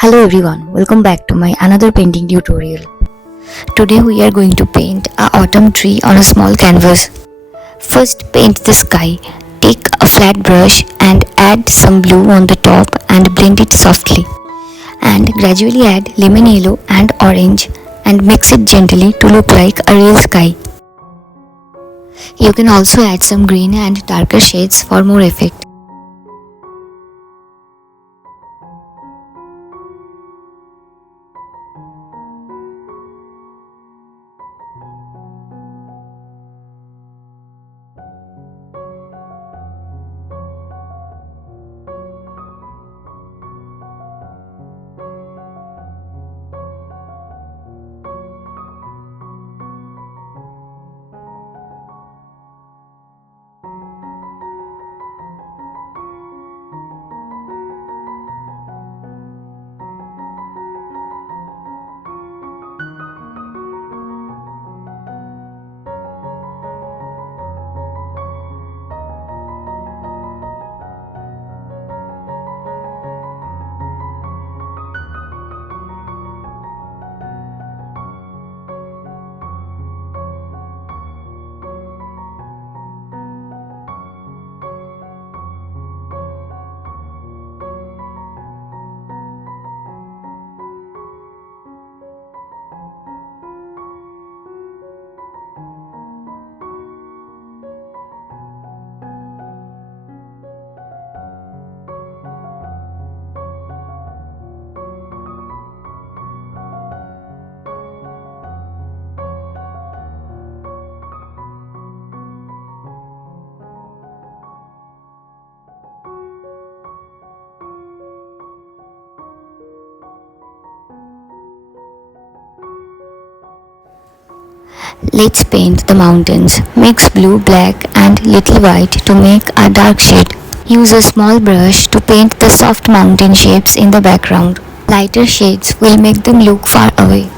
Hello everyone, welcome back to my another painting tutorial. Today we are going to paint a autumn tree on a small canvas. First paint the sky. Take a flat brush and add some blue on the top and blend it softly. And gradually add lemon yellow and orange and mix it gently to look like a real sky. You can also add some green and darker shades for more effect. Let's paint the mountains. Mix blue, black and little white to make a dark shade. Use a small brush to paint the soft mountain shapes in the background. Lighter shades will make them look far away.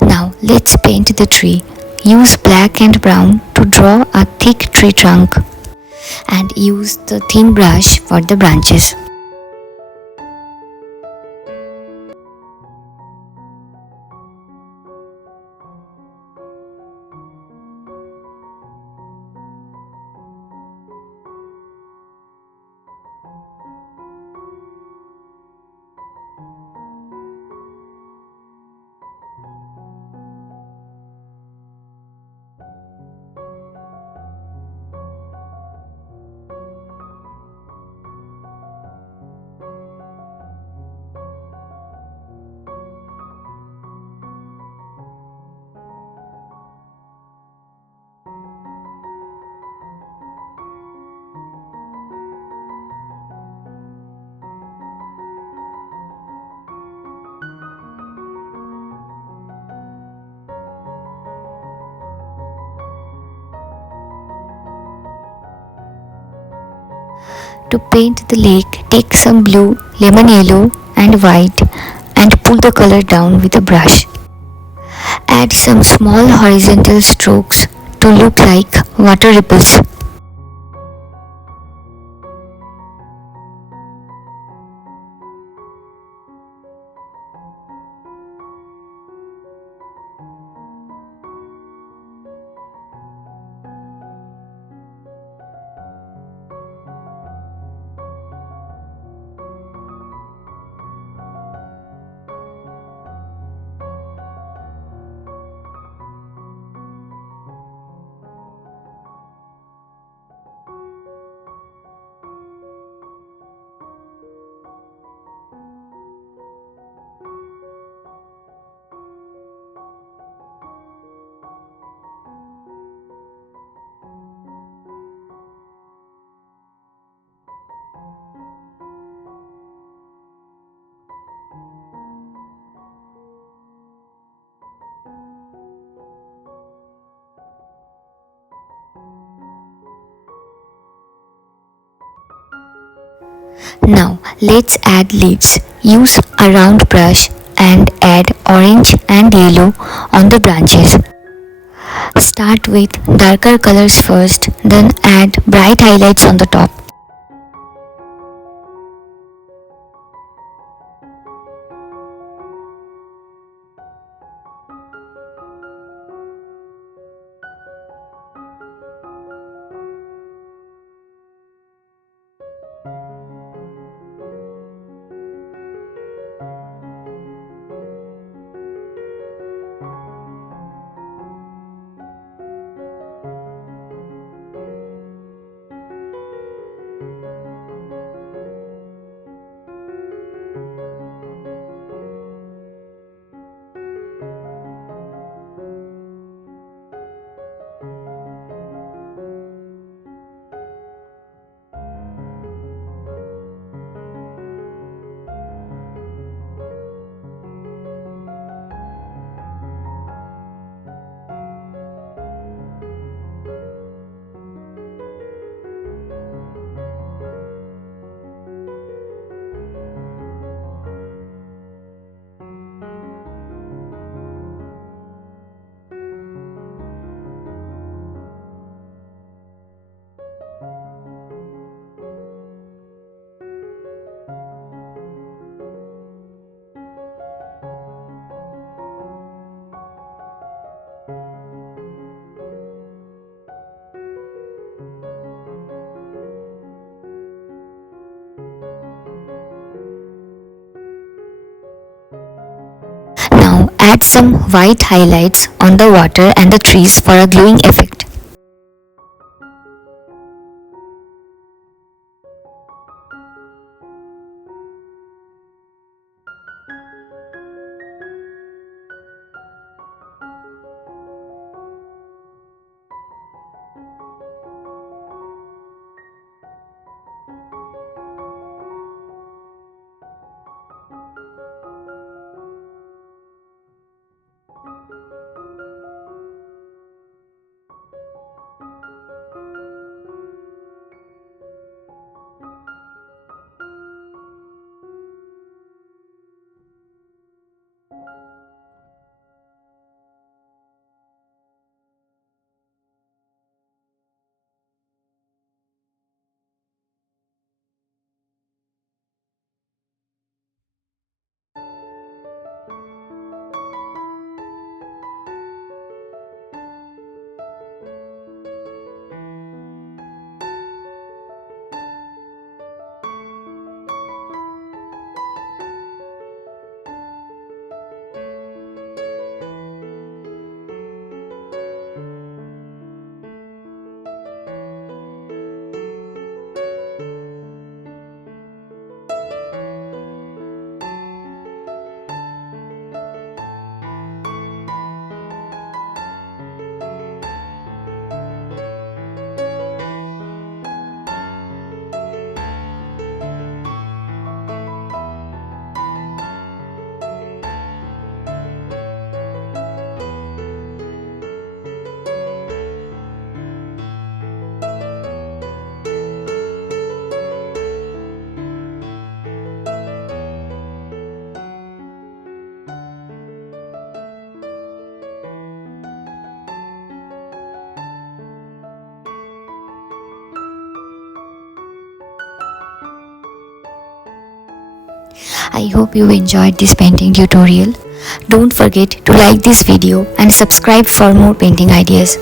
Now let's paint the tree. Use black and brown to draw a thick tree trunk and use the thin brush for the branches. To paint the lake, take some blue, lemon yellow and white and pull the color down with a brush. Add some small horizontal strokes to look like water ripples. Now let's add leaves. Use a round brush and add orange and yellow on the branches. Start with darker colors first, then add bright highlights on the top. Now add some white highlights on the water and the trees for a glowing effect. I hope you enjoyed this painting tutorial. Don't forget to like this video and subscribe for more painting ideas.